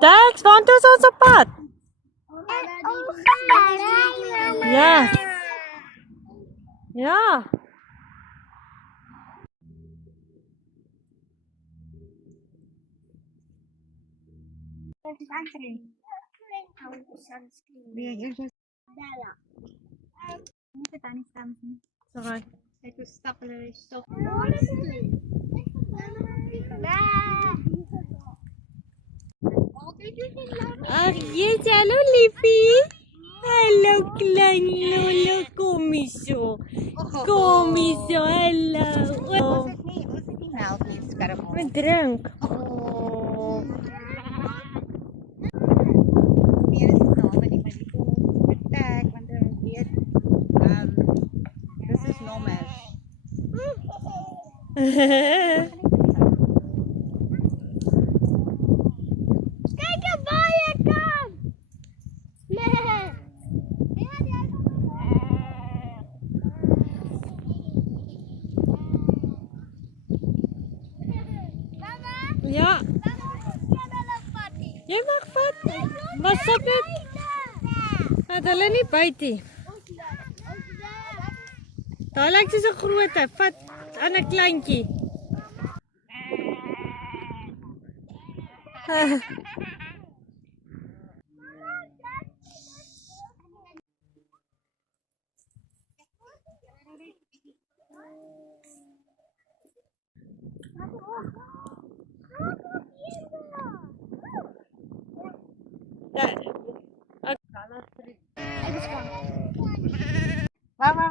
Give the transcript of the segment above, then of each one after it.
Dex, waantoe is ons op pad? Ja. Ja. Sorry. Ag, yes, hallo liefie. Hallo klein Lolo, kom hier so. Kom hier so, hallo. Ons het nie melk nie, skerp. Wat drink? Meer is die name nie, maar die vertek, want hulle weet, dis is nommer. Kijk een baie kom! Nee! Ja, jy mag vat. Wat sop dit? Dat hulle nie byt nie. Daai lyk soos 'n groote. Vat aan 'n kleintjie.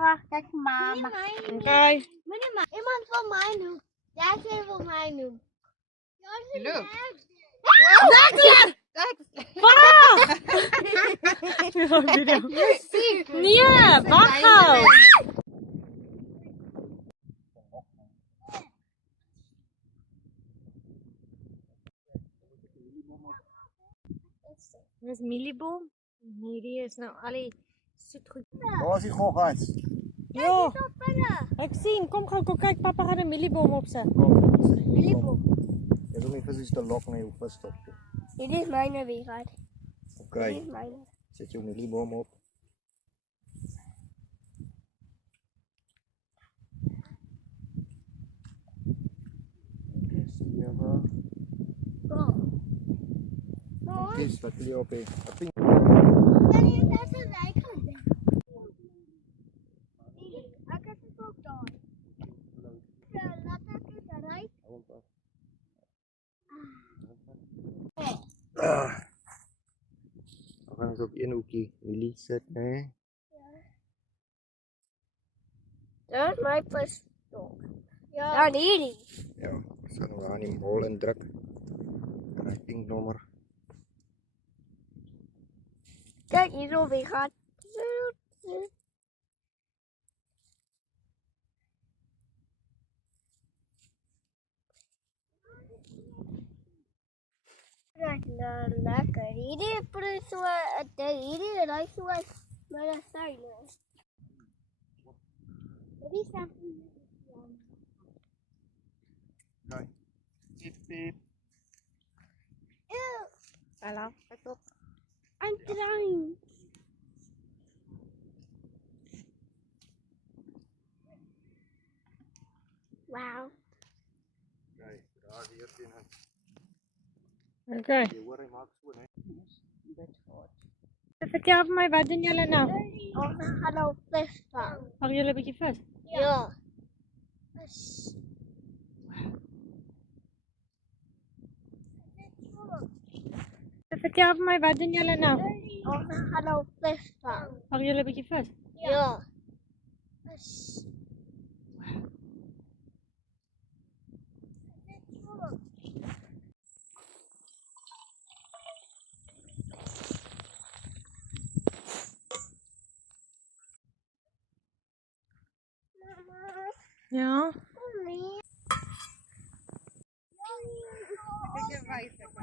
Wag, kyk vir mama. Okay. Meneer maar, iemand wil my noem. Jy wil my noem. Look. Nee, wag gou. Dis mieliebom. Hierdie is nou al die soetgoed. Waar is die goggas? Ja, ek sien. Kom gou kyk, pappa gaan 'n mieliebom opsit. Mieliebom. Jy doen nie vis te lok na jou visstop toe. Hierdie is myne weer, right? Okay, Hierdie is myne. sit jou mieliebom op. Dis wat jy op hê. Dan jy daar se rykant. Ek het dit ook daar. Laat ek dit ry. We gaan eens op één hoekje milie sit, né? Dat is my pistol. Ja, hierdie. Ja, ek sal nou aan die mol indruk. En hy pink nommer. Kijk, hier zo weer gaat. Lekker. Hierdie proe so, hierdie ruik so as medisyne. Hierdie staan. Okay. Piep, piep. Hallo, pas op. En trein. Wow. Okay, daar is hier teen. Okay. Jy hoor hy maak so, né? Vertel vir my, wat doen julle nou? Ons gaan nou vis vang. Vang julle 'n bietjie vis? Ja. Vertel vir my, wat doen julle nou? Ons gaan nou vis vang. Vang julle 'n bietjie vis? Ja. Ja. Kyk jy wys ek.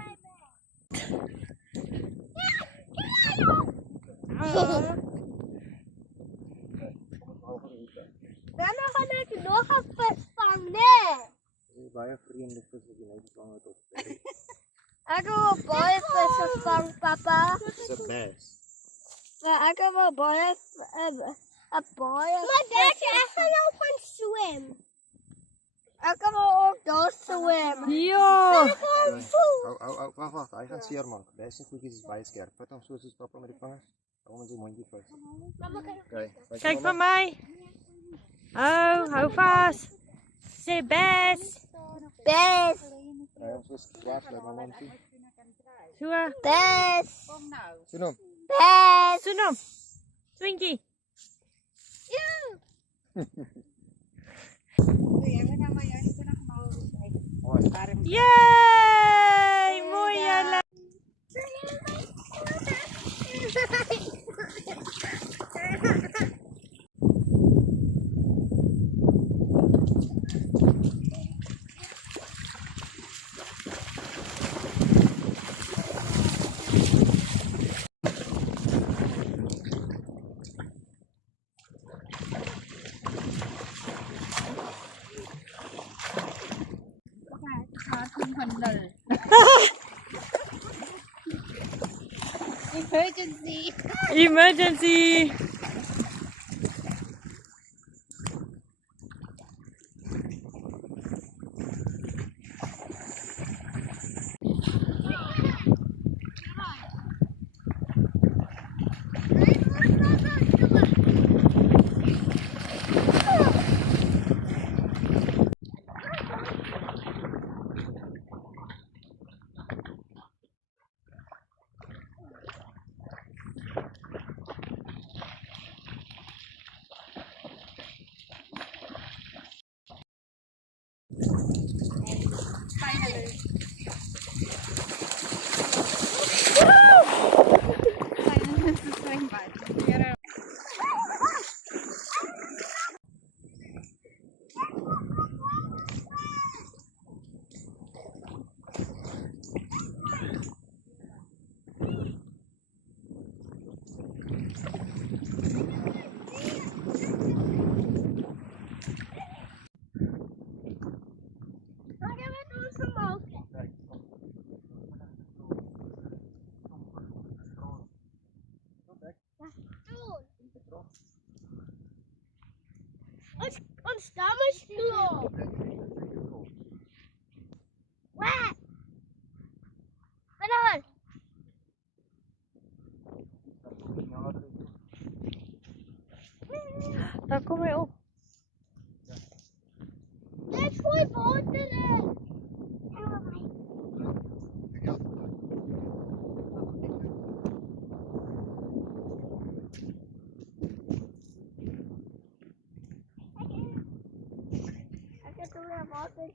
Dan gaan ek nog 'n vis vang, nee. Dis baie vreemde vis wat jy nou gevang het op. Ek wil baie visse vang, pappa. It's a bass. Maar ek wil baie 'n baie. Maar Dad, ek gaan nou gaan swem. Ek wil ook daar swem. Ja. Wacht. Hij gaat seermaak. Deze voetjes is baie skerp. Vat hom so soos papa met die vingers. Hou hom in sy mondjie vas. Okay. Kyk vir my. Hou vas. Sê bes. Bes. Hy hom so skerp dat my mond sien. So. Bes. Kom nou. Sien hom. Bes. Soen hom. Swinkie. Jy moet nou maar jou nie vinnig mal uit. Hoi. Arm. Yay! Mooi julle. Emergency. Emergency. Ons dam is klaar. Wat? Wat? Daar kom hy op. Dit gooi water in. Ek het ook water.